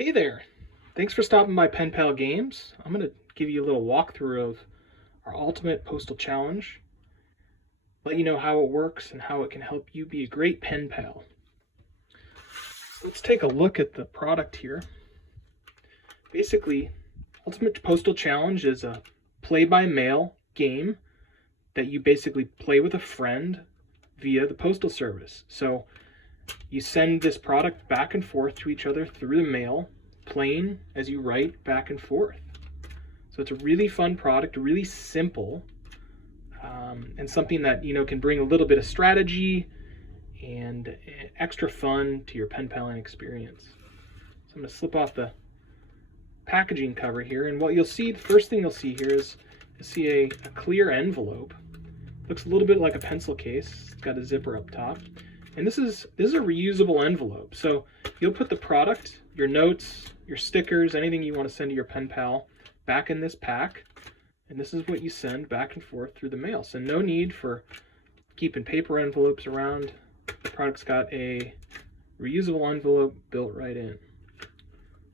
Hey there! Thanks for stopping by Pen Pal Games. I'm going to give you a little walkthrough of our Ultimate Postal Challenge, let you know how it works and how it can help you be a great pen pal. So let's take a look at the product here. Basically, Ultimate Postal Challenge is a play-by-mail game that you basically play with a friend via the postal service. So you send this product back and forth to each other through the mail, playing as you write back and forth. So it's a really fun product, really simple, and something that can bring a little bit of strategy and extra fun to your pen paling experience. So I'm going to slip off the packaging cover here, and what you'll see, the first thing you'll see here is you'll see a clear envelope. Looks a little bit like a pencil case. It's got a zipper up top. And this is a reusable envelope. So you'll put the product, your notes, your stickers, anything you want to send to your pen pal back in this pack. And this is what you send back and forth through the mail. So no need for keeping paper envelopes around. The product's got a reusable envelope built right in.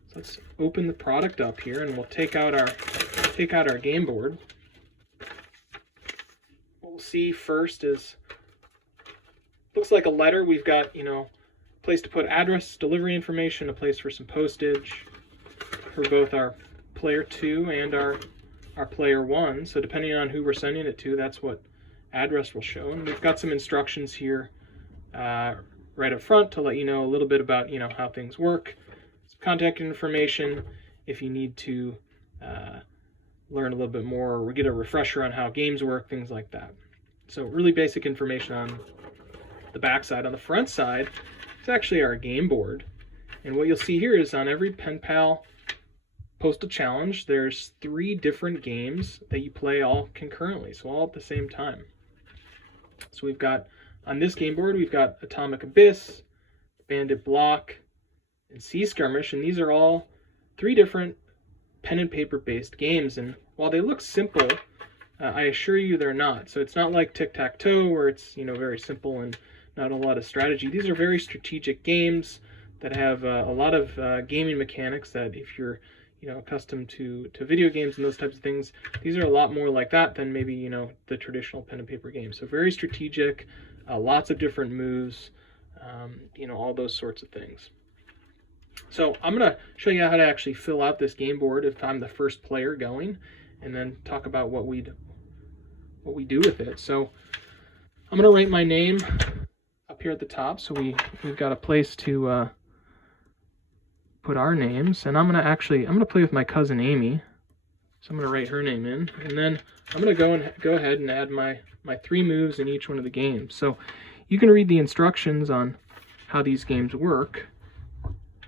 So let's open the product up here, and we'll take out our game board. What we'll see first is, looks like a letter. We've got, a place to put address, delivery information, a place for some postage for both our player 2 and our player 1. So depending on who we're sending it to, that's what address will show. And we've got some instructions here right up front to let you know a little bit about, how things work. Some contact information if you need to learn a little bit more or get a refresher on how games work, things like that. So really basic information on the back side. On the front side, it's actually our game board. And what you'll see here is on every Pen Pal Postal Challenge, there's 3 different games that you play all concurrently, so all at the same time. So we've got, on this game board, we've got Atomic Abyss, Bandit Block, and Sea Skirmish, and these are all 3 different pen and paper based games. And while they look simple, I assure you they're not. So it's not like tic-tac-toe where it's very simple and not a lot of strategy. These are very strategic games that have a lot of gaming mechanics that if you're accustomed to video games and those types of things, these are a lot more like that than maybe the traditional pen and paper games. So very strategic, lots of different moves, all those sorts of things. So I'm going to show you how to actually fill out this game board if I'm the first player going, and then talk about what we do with it. So I'm going to write my name up here at the top, so we've got a place to put our names. And I'm going to play with my cousin Amy, so I'm going to write her name in, and then I'm going to go ahead and add my 3 moves in each one of the games. So you can read the instructions on how these games work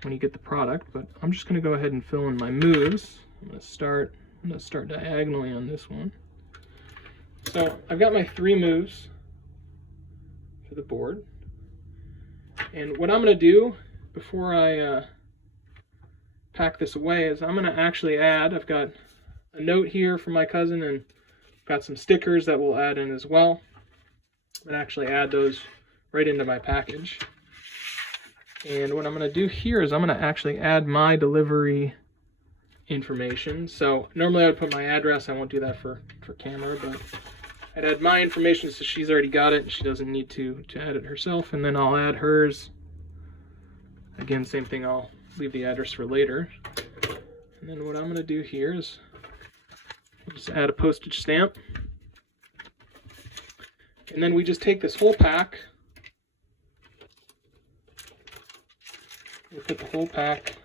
when you get the product, but I'm just going to go ahead and fill in my moves. I'm going to start diagonally on this one. So I've got my 3 moves for the board, and what I'm going to do before I pack this away is I'm going to actually add, I've got a note here from my cousin, and I've got some stickers that we'll add in as well. I'm going to actually add those right into my package. And what I'm going to do here is I'm going to actually add my delivery information. So normally I would put my address. I won't do that for camera, but I'd add my information so she's already got it and she doesn't need to add it herself. And then I'll add hers. Again, same thing, I'll leave the address for later. And then what I'm going to do here is just add a postage stamp. And then we just take this whole pack. We put the whole pack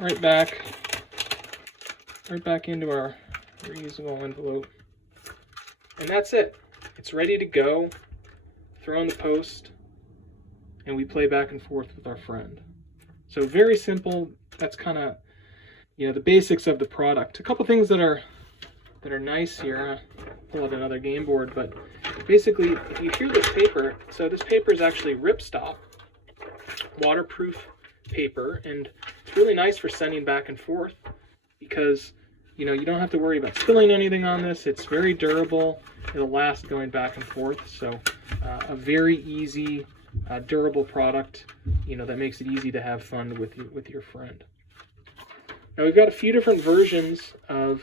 right back into our reusable envelope. And that's it. It's ready to go. Throw in the post, and we play back and forth with our friend. So very simple. That's kind of the basics of the product. A couple things that are nice here. I'll pull out another game board, but basically if you hear this paper, so this paper is actually ripstop, waterproof paper, and it's really nice for sending back and forth because you don't have to worry about spilling anything on this. It's very durable. It'll last going back and forth. So a very easy, durable product, that makes it easy to have fun with your friend. Now we've got a few different versions of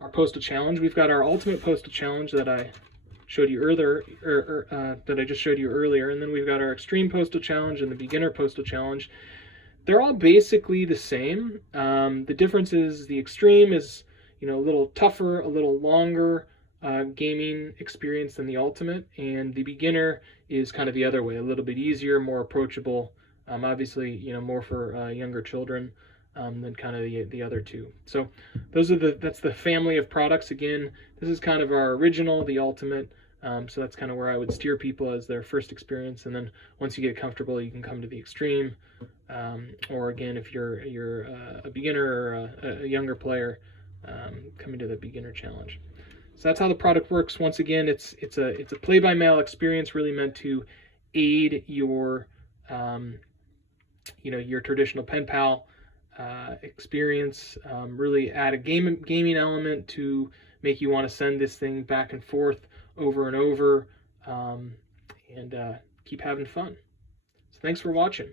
our Postal Challenge. We've got our Ultimate Postal Challenge that I showed you earlier, that I just showed you earlier, and then we've got our Extreme Postal Challenge and the Beginner Postal Challenge. They're all basically the same. The difference is the Extreme is, a little tougher, a little longer gaming experience than the Ultimate, and the Beginner is kind of the other way, a little bit easier, more approachable. Obviously, more for younger children than kind of the other two. So that's the family of products. Again, this is kind of our original, the Ultimate. So that's kind of where I would steer people as their first experience, and then once you get comfortable, you can come to the Extreme. Or again, if you're a beginner or a younger player, coming to the Beginner Challenge. So that's how the product works. Once again, it's a play-by-mail experience, really meant to aid your your traditional pen pal experience. Really add a gaming element to make you want to send this thing back and forth over and over, and keep having fun. So thanks for watching.